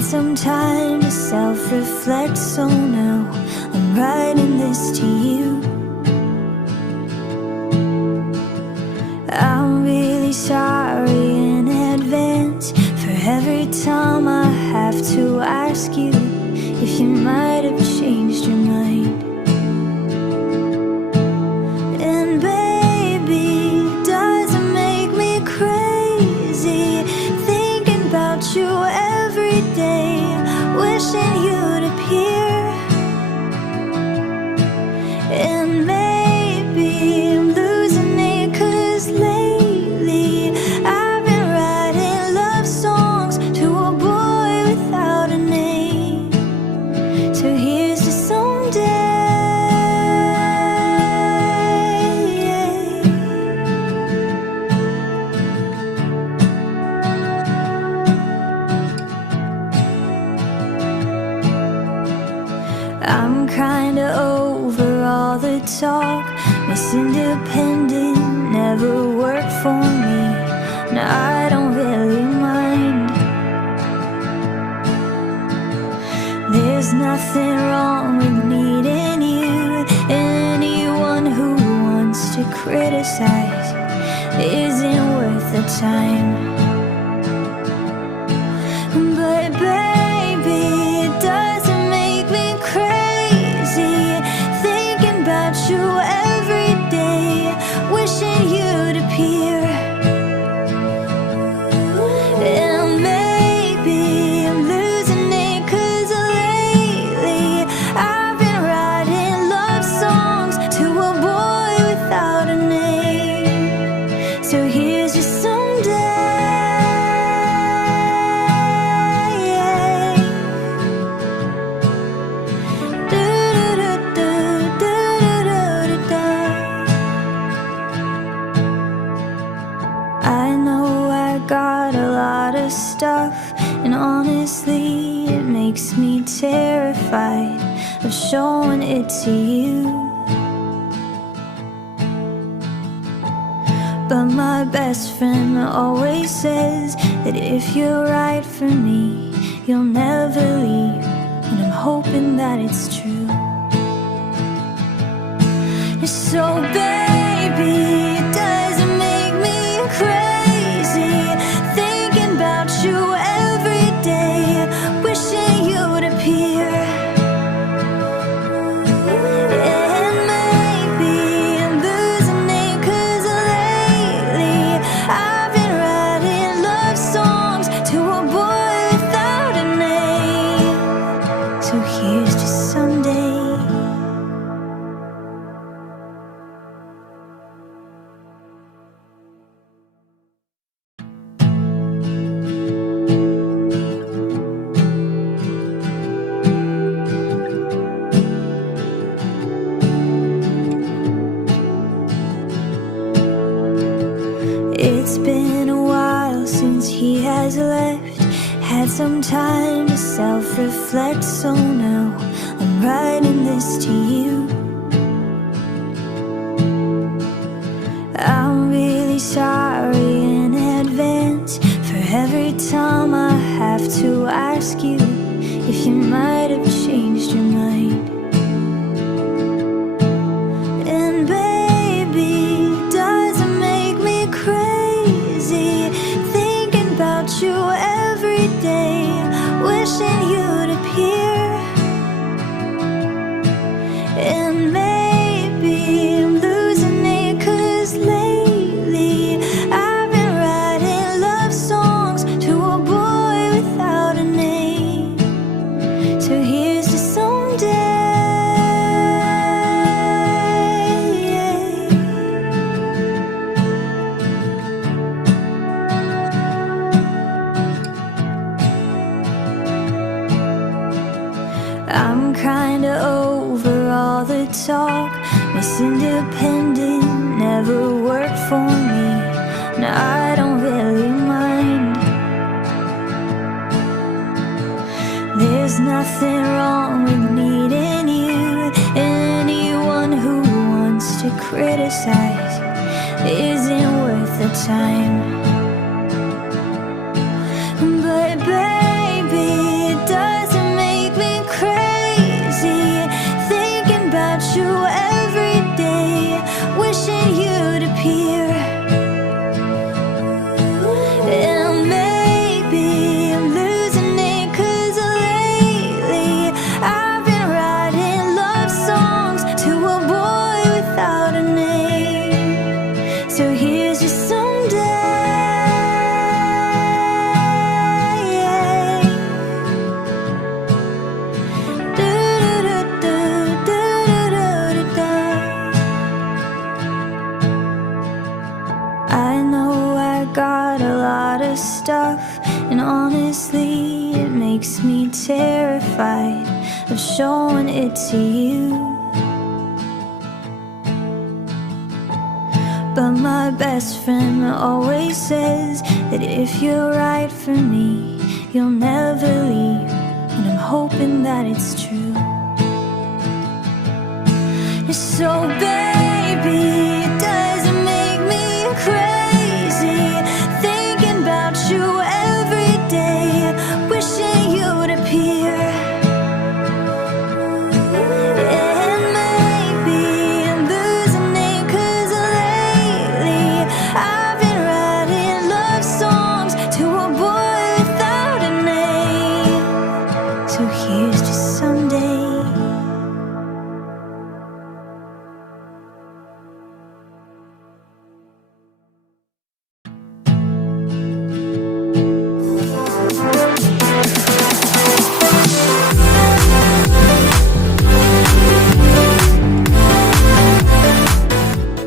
Had some time to self-reflect, so now I'm writing this to you. I'm really sorry in advance for every time I have to ask you if you might have changed your mind. And baby, does it make me crazy thinking about you every day, wishing you'd appear? And maybe I'm losing it, 'cause lately I've been writing love songs to a boy without a name. So here's to someday. I'm kinda over all the talk. Miss Independent never worked for me. Now I don't really mind. There's nothing wrong with needing you. Anyone who wants to criticize isn't worth the time. But baby, it doesn't make me crazy thinking about you every day, wishing you'd appear. And maybe I'm losing it, 'cause lately I've been writing love songs to a boy without a name. So here's just someday. I know I got a lot of stuff, and honestly it makes me terrified of showing it to you. But my best friend always says that if you're right for me, you'll never leave, and I'm hoping that it's true. So baby, it doesn't make me crazy thinking about you every day, wishing you'd appear. And maybe I'm losing it, 'cause lately I've been writing love songs to a boy without a name. So here's to someday. It's been a while since he has left. Had some time to self-reflect, so now I'm writing this to you. I'm really sorry in advance for every time I have to ask you if you might have changed your mind. And baby, does it make me crazy thinking about you every day, wishing you'd appear? And maybe I'm losing it, 'cause lately I've been writing love songs to a boy without a name. So here's to someday. I'm kinda over all the talk. Miss Independent never worked for me. Now I don't really mind. There's nothing wrong with needing you. Anyone who wants to criticize isn't worth the time. But baby, it makes me terrified of showing it to you. But my best friend always says that if you're right for me, you'll never leave, and I'm hoping that it's true. It's so bad